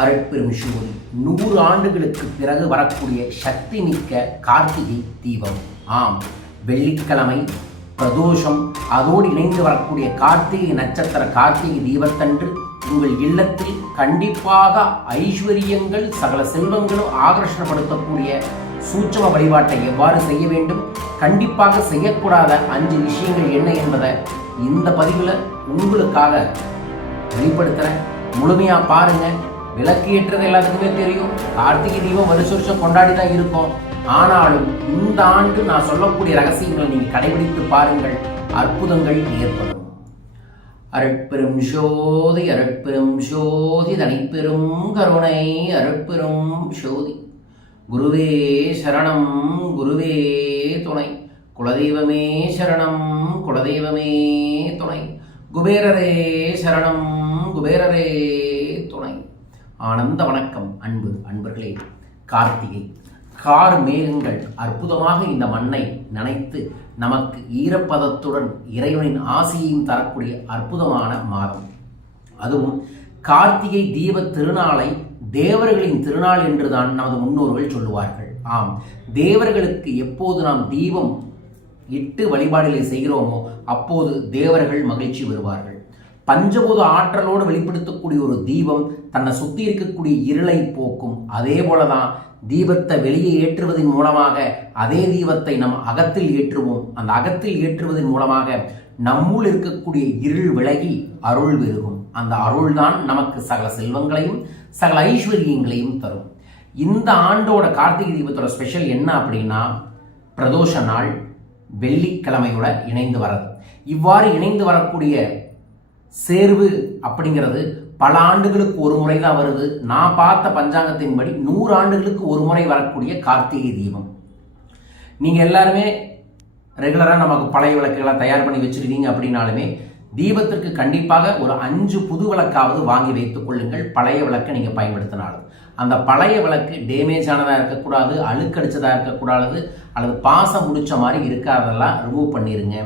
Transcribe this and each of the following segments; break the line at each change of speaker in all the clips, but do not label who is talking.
அருட்பெரும் சூரி நூறு ஆண்டுகளுக்கு பிறகு வரக்கூடிய சக்தி மிக்க கார்த்திகை தீபம். ஆம் வெள்ளிக்கிழமை பிரதோஷம். அதோடு இணைந்து வரக்கூடிய கார்த்திகை நட்சத்திர கார்த்திகை தீபத்தன்று உங்கள் இல்லத்தில் கண்டிப்பாக ஐஸ்வர்யங்கள் சகல செல்வங்களும் ஆகர்ஷணப்படுத்தக்கூடிய சூட்சம வழிபாட்டை எவ்வாறு செய்ய வேண்டும்? கண்டிப்பாக செய்யக்கூடாத அஞ்சு விஷயங்கள் என்ன என்பதை இந்த பதிவில் உங்களுக்காக வெளிப்படுத்துகிறேன் முழுமையாக பாருங்கள் விளக்கு ஏற்றுறது எல்லாத்துக்குமே தெரியும். கார்த்திகை தீபம் வருஷ வருஷம் கொண்டாடி தான் இருக்கோம். ஆனாலும் இந்த ஆண்டு நான் சொல்லக்கூடிய ரகசியங்களை நீங்கள் கடைபிடித்து பாருங்கள். அற்புதங்கள் ஏற்படும். அருட்பெரும் ஜோதி அருட்பெரும் ஜோதி தனிப்பெரும் கருணை அருட்பெரும் ஜோதி. குருவே சரணம் குருவே துணை. குலதெய்வமே சரணம் குலதெய்வமே துணை. குபேரரே சரணம் குபேரரே துணை. ஆனந்த வணக்கம் அன்பு அன்பர்களே. கார்த்திகை கார் மேகங்கள் அற்புதமாக இந்த மண்ணை நனைத்து நமக்கு ஈரப்பதத்துடன் இறைவனின் ஆசையையும் தரக்கூடிய அற்புதமான மாதம். அதுவும் கார்த்திகை தீப திருநாளை தேவர்களின் திருநாள் என்றுதான் நமது முன்னோர்கள் சொல்லுவார்கள். ஆம் தேவர்களுக்கு எப்போது நாம் தீபம் இட்டு வழிபாடுகளை செய்கிறோமோ அப்போது தேவர்கள் மகிழ்ச்சி வருவார்கள் பஞ்சபூத ஆற்றலோடு வெளிப்படுத்தக்கூடிய ஒரு தீபம் தன்னை சுற்றி இருக்கக்கூடிய இருளை போக்கும். அதே போலதான் தீபத்தை வெளியே ஏற்றுவதன் மூலமாக அதே தீபத்தை நம் அகத்தில் ஏற்றுவோம். அந்த அகத்தில் ஏற்றுவதன் மூலமாக நம்முள் இருக்கக்கூடிய இருள் விலகி அருள் பெருகும். அந்த அருள் தான் நமக்கு சகல செல்வங்களையும் சகல ஐஸ்வர்யங்களையும் தரும். இந்த ஆண்டோட கார்த்திகை தீபத்தோட ஸ்பெஷல் என்ன அப்படின்னா பிரதோஷ நாள் வெள்ளிக்கிழமையோட இணைந்து வரது இவ்வாறு இணைந்து வரக்கூடிய சேர்வு அப்படிங்கிறது பல ஆண்டுகளுக்கு ஒரு முறை தான் வருது. நான் பார்த்த பஞ்சாங்கத்தின்படி நூறு ஆண்டுகளுக்கு ஒரு முறை வரக்கூடிய கார்த்திகை தீபம். நீங்கள் எல்லாருமே ரெகுலராக நமக்கு பழைய விளக்குகளை தயார் பண்ணி வச்சுருக்கீங்க அப்படின்னாலுமே தீபத்திற்கு கண்டிப்பாக ஒரு அஞ்சு புது விளக்காவது வாங்கி வைத்துக் கொள்ளுங்கள். பழைய விளக்கை நீங்கள் பயன்படுத்தினாலும். அந்த பழைய விளக்கு டேமேஜ் ஆனதாக இருக்கக்கூடாது அழுக்கடிச்சதாக இருக்கக்கூடாது அல்லது பாசம் முடிச்ச மாதிரி இருக்காதெல்லாம் ரிமூவ் பண்ணிடுங்க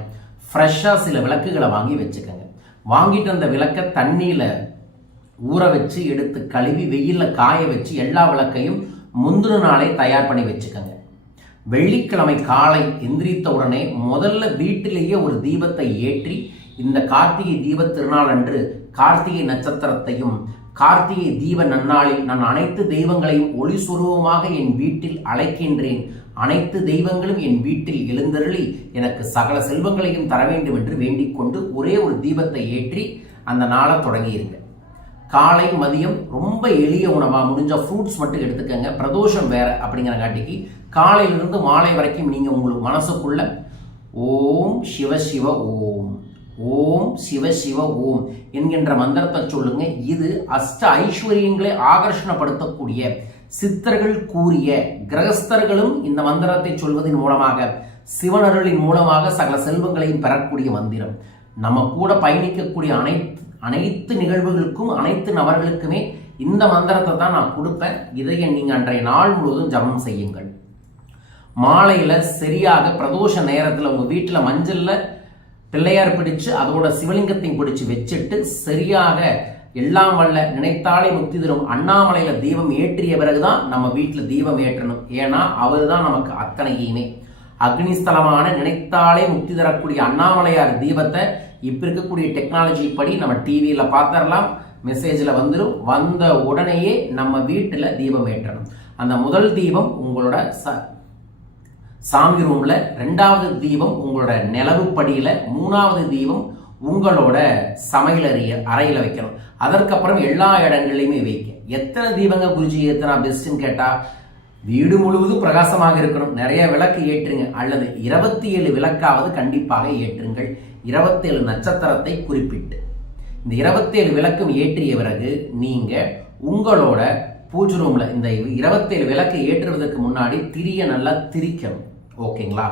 ஃப்ரெஷ்ஷாக சில விளக்குகளை வாங்கி வச்சுக்கோங்க. வாங்கிட்டு வந்த விளக்கை தண்ணியில் ஊற வச்சு எடுத்து கழுவி வெயிலில் காய வச்சு எல்லா விளக்கையும் முந்தின நாளே தயார் பண்ணி வச்சுக்கோங்க. வெள்ளிக்கிழமை காலை எந்திரித்த உடனே முதல்ல வீட்டிலேயே ஒரு தீபத்தை ஏற்றி இந்த கார்த்திகை தீப திருநாள் அன்று கார்த்திகை நட்சத்திரத்தையும் கார்த்திகை தீப நன்னாளில் நான் அனைத்து தெய்வங்களையும் ஒளி சுரூபமாக என் வீட்டில் அழைக்கின்றேன். அனைத்து தெய்வங்களும் என் வீட்டில் எழுந்தருளி எனக்கு சகல செல்வங்களையும் தர வேண்டும் என்று வேண்டிக் கொண்டு ஒரே ஒரு தீபத்தை ஏற்றி அந்த நாளை தொடங்கியிருங்க. காலை மதியம் ரொம்ப எளிய உணவாக முடிஞ்ச ஃப்ரூட்ஸ் மட்டும் எடுத்துக்கங்க. பிரதோஷம் வேற அப்படிங்கிறங்காட்டிக்கு காலையிலிருந்து மாலை வரைக்கும் நீங்கள் உங்களுக்கு மனசுக்குள்ள ஓம் சிவ சிவ ஓம் ஓம் சிவ சிவ ஓம் என்கின்ற மந்திரத்தை சொல்லுங்க. இது அஷ்ட ஐஸ்வர்யங்களை ஆகர்ஷணப்படுத்தக்கூடிய சித்தர்கள் கூறிய கிரகஸ்தர்களும் இந்த மந்திரத்தை சொல்வதன் மூலமாக சிவனருளின் மூலமாக சகல செல்வங்களையும் பெறக்கூடிய மந்திரம். நம்ம கூட பயணிக்கக்கூடிய அனைத்து அனைத்து நிகழ்வுகளுக்கும் அனைத்து நபர்களுக்குமே இந்த மந்திரத்தை தான் நான் கொடுப்பேன். இதை நீங்கள் அன்றைய நாள் முழுவதும் ஜபம் செய்யுங்கள். மாலையில் சரியாக பிரதோஷ நேரத்தில் உங்கள் வீட்டில் மஞ்சளில் பிள்ளையார் பிடிச்சு அதோட சிவலிங்கத்தையும் பிடிச்சு வச்சுட்டு சரியாக எல்லாம் வல்ல நினைத்தாலே முக்தி தரும். அண்ணாமலையில தீபம் ஏற்றிய பிறகுதான் நம்ம வீட்டில் தீபம் ஏற்றணும். ஏன்னா அவர் தான் நமக்கு அத்தனையுமே அக்னிஸ்தலமான நினைத்தாலே முக்தி தரக்கூடிய அண்ணாமலையார் தீபத்தை இப்போ இருக்கக்கூடிய டெக்னாலஜி படி நம்ம டிவியில் பார்த்துடலாம். மெசேஜில் வந்துடும் வந்த உடனேயே நம்ம வீட்டில் தீபம் ஏற்றணும். அந்த முதல் தீபம் உங்களோட ச சாமி ரூமில் ரெண்டாவது தீபம் உங்களோட நிலவு படியில் மூணாவது தீபம் உங்களோட சமையல் அறையில் வைக்கணும். அதற்கப்புறம் எல்லா இடங்கள்லையுமே வைக்க எத்தனை தீபங்க குருஜி எத்தனை பெஸ்ட்னு கேட்டால் வீடு முழுவதும் பிரகாசமாக இருக்கணும். நிறைய விளக்கு ஏற்றுங்க. அல்லது இருபத்தி ஏழு விளக்காவது கண்டிப்பாக ஏற்றுங்கள். இருபத்தேழு நட்சத்திரத்தை குறிப்பிட்டு. இந்த இருபத்தேழு விளக்கும் ஏற்றிய பிறகு நீங்கள் உங்களோட பூஜை ரூமில் இந்த இருபத்தேழு விளக்கு ஏற்றுவதற்கு முன்னாடி திரிய நல்லா திரிக்கணும். ஓகேங்களா?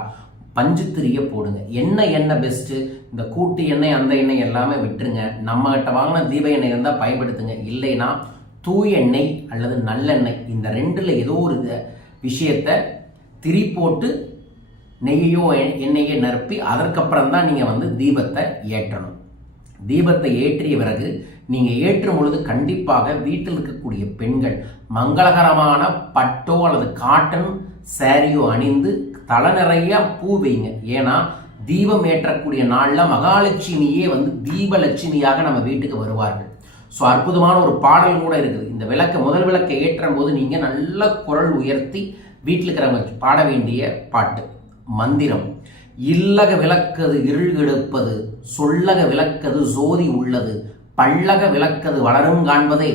பஞ்சு திரிய போடுங்க. எண்ணெய் எண்ணெய் பெஸ்ட்டு இந்த கூட்டு எண்ணெய் அந்த எண்ணெய் எல்லாமே விட்டுருங்க. நம்மகிட்ட வாங்கின தீப எண்ணெய் இருந்தால் பயன்படுத்துங்க. இல்லைன்னா தூய எண்ணெய் அல்லது நல்லெண்ணெய் இந்த ரெண்டில் ஏதோ ஒரு விஷயத்தை திரி போட்டு நெய்யோ எண்ணெயை நிரப்பி அதற்கப்புறம் தான் நீங்கள் வந்து தீபத்தை ஏற்றணும். தீபத்தை ஏற்றிய பிறகு நீங்கள் ஏற்றும் பொழுது கண்டிப்பாக வீட்டில் இருக்கக்கூடிய பெண்கள் மங்களகரமான பட்டோ அல்லது காட்டன் சாரியோ அணிந்து தலை நிறைய பூ வைங்க. ஏன்னா தீபம் ஏற்றக்கூடிய நாளில் மகாலட்சுமியே வந்து தீபலட்சுமியாக நம்ம வீட்டுக்கு வருவார்கள். ஸோ அற்புதமான ஒரு பாடல் கூட இருக்குது. இந்த விளக்க முதல் விளக்கை ஏற்றும் போது நீங்கள் நல்ல குரல் உயர்த்தி வீட்டில் இருக்கிறவங்க பாட வேண்டிய பாட்டு. மந்திரம். இல்லக விளக்கது இருள் எடுப்பது சொல்லக விளக்கது ஜோதி உள்ளது பல்லக விளக்கது வளரும் காண்பதே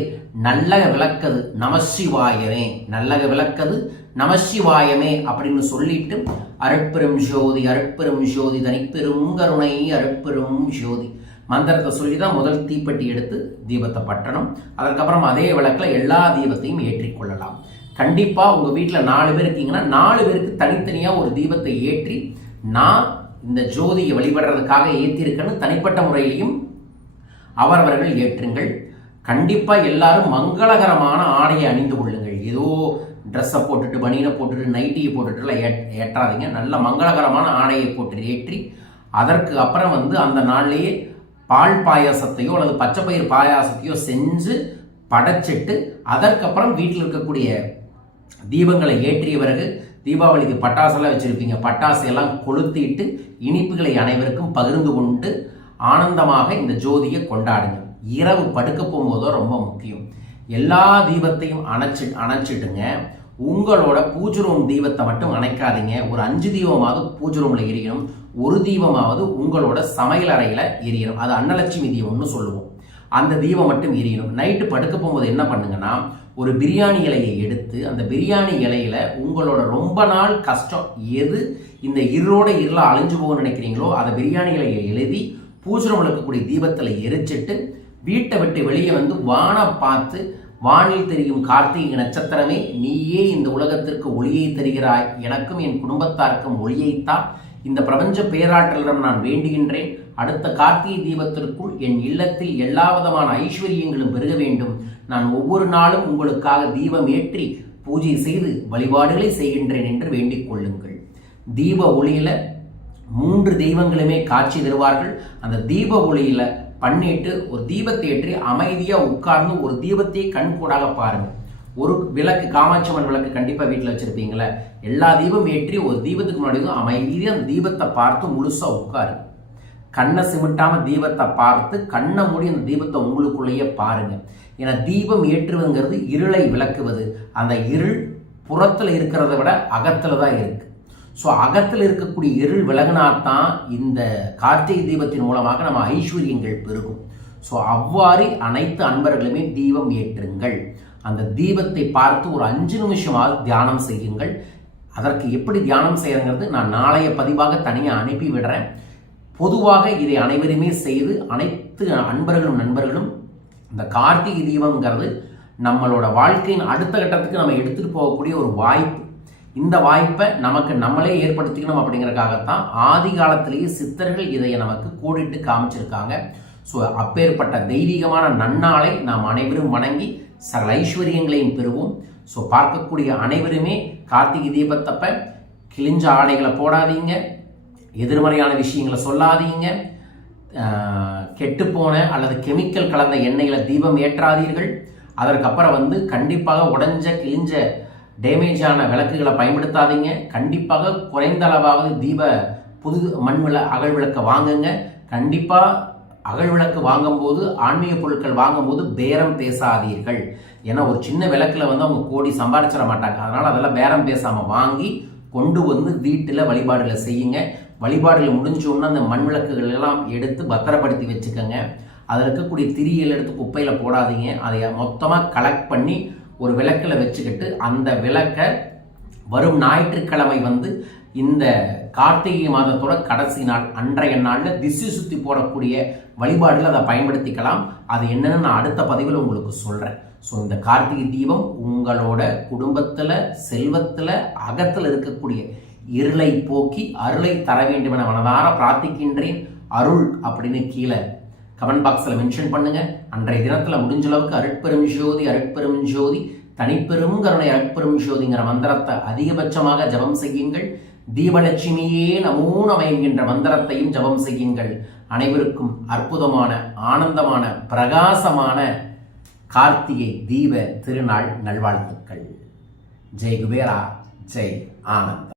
நல்லக விளக்கது. நமசிவாயமே நல்லக விளக்கது நமசிவாயமே அப்படின்னு சொல்லிட்டு அருட்பெரும் ஜோதி அருட்பெரும் ஜோதி தனிப்பெரும் கருணை அருட்பெரும் ஜோதி. மந்திரத்தை சொல்லி தான் முதல் தீப்பெட்டி எடுத்து தீபத்தை பட்டணும் அதற்கப்புறம் அதே விளக்கில் எல்லா தீபத்தையும் ஏற்றிக்கொள்ளலாம். கண்டிப்பாக உங்கள் வீட்டில் நாலு பேர் இருக்கீங்கன்னா நாலு பேருக்கு தனித்தனியாக ஒரு தீபத்தை ஏற்றி நான் இந்த ஜோதியை வழிபடுறதுக்காக ஏற்றிருக்கேன்னு தனிப்பட்ட முறையிலையும் அவரவர்கள் ஏற்றுங்கள். கண்டிப்பாக எல்லாரும் மங்களகரமான ஆடையை அணிந்து கொள்ளுங்கள். ஏதோ ட்ரெஸ்ஸை போட்டுட்டு பனியனை போட்டுட்டு நைட்டியை போட்டுட்டுலாம் ஏ ஏற்றாதீங்க. நல்ல மங்களகரமான ஆடையை போட்டு ஏற்றி அதற்கு அப்புறம் வந்து அந்த நாள்லேயே பால் பாயாசத்தையோ அல்லது பச்சைப்பயிர் பாயாசத்தையோ செஞ்சு படைச்சிட்டு அதற்கப்புறம் வீட்டில் இருக்கக்கூடிய தீபங்களை ஏற்றிய பிறகு தீபாவளிக்கு பட்டாசெல்லாம் வச்சுருப்பீங்க. பட்டாசு எல்லாம் கொளுத்திட்டு இனிப்புகளை அனைவருக்கும் பகிர்ந்து கொண்டு ஆனந்தமாக இந்த ஜோதியை கொண்டாடுங்க. இரவு படுக்க போகும்போதோ ரொம்ப முக்கியம். எல்லா தீபத்தையும் அணைச்சி அணைச்சிடுங்க. உங்களோட பூஜை ரூம் தீபத்தை மட்டும் அணைக்காதீங்க. ஒரு அஞ்சு தீபமாவது பூஜை ரூமில் எரியணும். ஒரு தீபமாவது உங்களோட சமையல் அறையில் எரியணும். அது அன்னலட்சுமி தீபம்னு சொல்லுவோம். அந்த தீபம் மட்டும் எரியணும். நைட்டு படுக்க போகும்போது என்ன பண்ணுங்கன்னா ஒரு பிரியாணி இலையை எடுத்து அந்த பிரியாணி இலையில உங்களோட ரொம்ப நாள் கஷ்டம் எது இந்த இருளோட இருள அழிஞ்சு போகணும்னு நினைக்கிறீங்களோ அதை பிரியாணி இலையை எழுதி பூஜரம் இருக்கக்கூடிய தீபத்தில் எரிச்சிட்டு வீட்டை விட்டு வெளியே வந்து வானை பார்த்து வானில் தெரியும் கார்த்திகை நட்சத்திரமே நீயே இந்த உலகத்திற்கு ஒளியை தருகிறாய். எனக்கும் என் குடும்பத்தாருக்கும் ஒளியைத்தான் இந்த பிரபஞ்ச பேராற்றலிடம் நான் வேண்டுகின்றேன். அடுத்த கார்த்திகை தீபத்திற்குள் என் இல்லத்தில் எல்லா விதமான ஐஸ்வர்யங்களும் பெருக வேண்டும். நான் ஒவ்வொரு நாளும் உங்களுக்காக தீபம் ஏற்றி பூஜை செய்து வழிபாடுகளை செய்கின்றேன் என்று வேண்டிக் கொள்ளுங்கள். தீப ஒளியில மூன்று தெய்வங்களுமே காட்சி தருவார்கள். அந்த தீப ஒளியில பண்ணிட்டு ஒரு தீபத்தை ஏற்றி அமைதியாக உட்கார்ந்து ஒரு தீபத்தை கண்கூடாக பாருங்கள் ஒரு விளக்கு காமாட்சியம்மன் விளக்கு கண்டிப்பாக வீட்டில் வச்சுருப்பீங்களே எல்லா தீபம் ஏற்றி ஒரு தீபத்துக்கு முன்னாடி அமைதியாக அந்த தீபத்தை பார்த்து முழுசாக உட்காரு. கண்ணை சிமிட்டாமல் தீபத்தை பார்த்து கண்ணை மூடி அந்த தீபத்தை உங்களுக்குள்ளேயே பாருங்கள் ஏன்னா தீபம் ஏற்றுவதுங்கிறது இருளை விளக்குவது. அந்த இருள் புறத்தில் இருக்கிறத விட அகத்தில் தான் இருக்குது ஸோ அகத்தில் இருக்கக்கூடிய இருள் விலகினாத்தான் இந்த கார்த்திகை தீபத்தின் மூலமாக நம்ம ஐஸ்வர்யங்கள் பெருகும். ஸோ அவ்வாறு அனைத்து அன்பர்களுமே தீபம் ஏற்றுங்கள். அந்த தீபத்தை பார்த்து ஒரு அஞ்சு நிமிஷமாவது தியானம் செய்யுங்கள். அதற்கு எப்படி தியானம் செய்யறங்கிறது நான் நாளைய பதிவாக தனியாக அனுப்பி விடுறேன். பொதுவாக இதை அனைவருமே செய்து அனைத்து அன்பர்களும் நண்பர்களும் இந்த கார்த்திகை தீபம்ங்கிறது நம்மளோட வாழ்க்கையின் அடுத்த கட்டத்துக்கு நம்ம எடுத்துகிட்டு போகக்கூடிய ஒரு வாய்ப்பு. இந்த வாய்ப்பை நமக்கு நம்மளே ஏற்படுத்திக்கணும் அப்படிங்கிறதுக்காகத்தான் ஆதி காலத்திலேயே சித்தர்கள் இதை நமக்கு கோடிட்டு காமிச்சிருக்காங்க. ஸோ அப்பேற்பட்ட தெய்வீகமான நன்னாளை நாம் அனைவரும் வணங்கி சகல ஐஸ்வர்யங்களையும் பெறுவோம். ஸோ பார்க்கக்கூடிய அனைவருமே கார்த்திகை தீபத்தப்ப கிழிஞ்ச ஆடைகளை போடாதீங்க. எதிர்மறையான விஷயங்களை சொல்லாதீங்க. கெட்டுப்போன அல்லது கெமிக்கல் கலந்த எண்ணெயில் தீபம் ஏற்றாதீர்கள். அதற்கப்புறம் வந்து கண்டிப்பாக உடஞ்ச கிழிஞ்ச டேமேஜான விளக்குகளை பயன்படுத்தாதீங்க. கண்டிப்பாக குறைந்த அளவாவது தீப புது மண் விள அகல் விளக்கை வாங்குங்க. கண்டிப்பாக அகல் விளக்கு வாங்கும்போது ஆன்மீக பொருட்கள் வாங்கும்போது பேரம் பேசாதீர்கள். ஏன்னா ஒரு சின்ன விளக்கில் வந்து அவங்க கோடி சம்பாரிச்சிட மாட்டாங்க. அதனால் அதெல்லாம் பேரம் பேசாமல் வாங்கி கொண்டு வந்து வீட்டில் வழிபாடுகளை செய்யுங்க. வழிபாடுகள் முடிஞ்சோன்னா அந்த மண் விளக்குகள் எல்லாம் எடுத்து பத்திரப்படுத்தி வச்சுக்கோங்க. அதில் இருக்கக்கூடிய திரியல் எடுத்து குப்பையில் போடாதீங்க. அதை மொத்தமாக கலெக்ட் பண்ணி ஒரு விளக்கில் வச்சுக்கிட்டு அந்த விளக்கை வரும் ஞாயிற்றுக்கிழமை வந்து இந்த கார்த்திகை மாதத்தோட கடைசி நாள் அன்றைய நாளில் திசு சுற்றி போடக்கூடிய வழிபாடுகள் அதை பயன்படுத்திக்கலாம். அது என்னன்னு நான் அடுத்த பதிவில் உங்களுக்கு சொல்கிறேன் ஸோ இந்த கார்த்திகை தீபம் உங்களோட குடும்பத்தில் செல்வத்தில் அகத்தில் இருக்கக்கூடிய இருளை போக்கி அருளை தர வேண்டும் என மனதார பிரார்த்திக்கின்றேன். அருள் அப்படின்னு கீழே கமெண்ட் பாக்ஸில் மென்ஷன் பண்ணுங்க. அன்றைய தினத்தில் முடிஞ்ச அளவுக்கு அருட்பெரும் ஜோதி அருட்பெரும் ஜோதி தனிப்பெரும் கருணை அருட்பெரும் ஜோதிங்கிற மந்திரத்தை அதிகபட்சமாக ஜபம் செய்யுங்கள். தீபலட்சுமியே நமோ நம என்கின்ற மந்திரத்தையும் ஜபம் செய்யுங்கள். அனைவருக்கும் அற்புதமான ஆனந்தமான பிரகாசமான கார்த்திகை தீப திருநாள் நல்வாழ்த்துக்கள். ஜெய் குபேரா ஜெய் ஆனந்த்.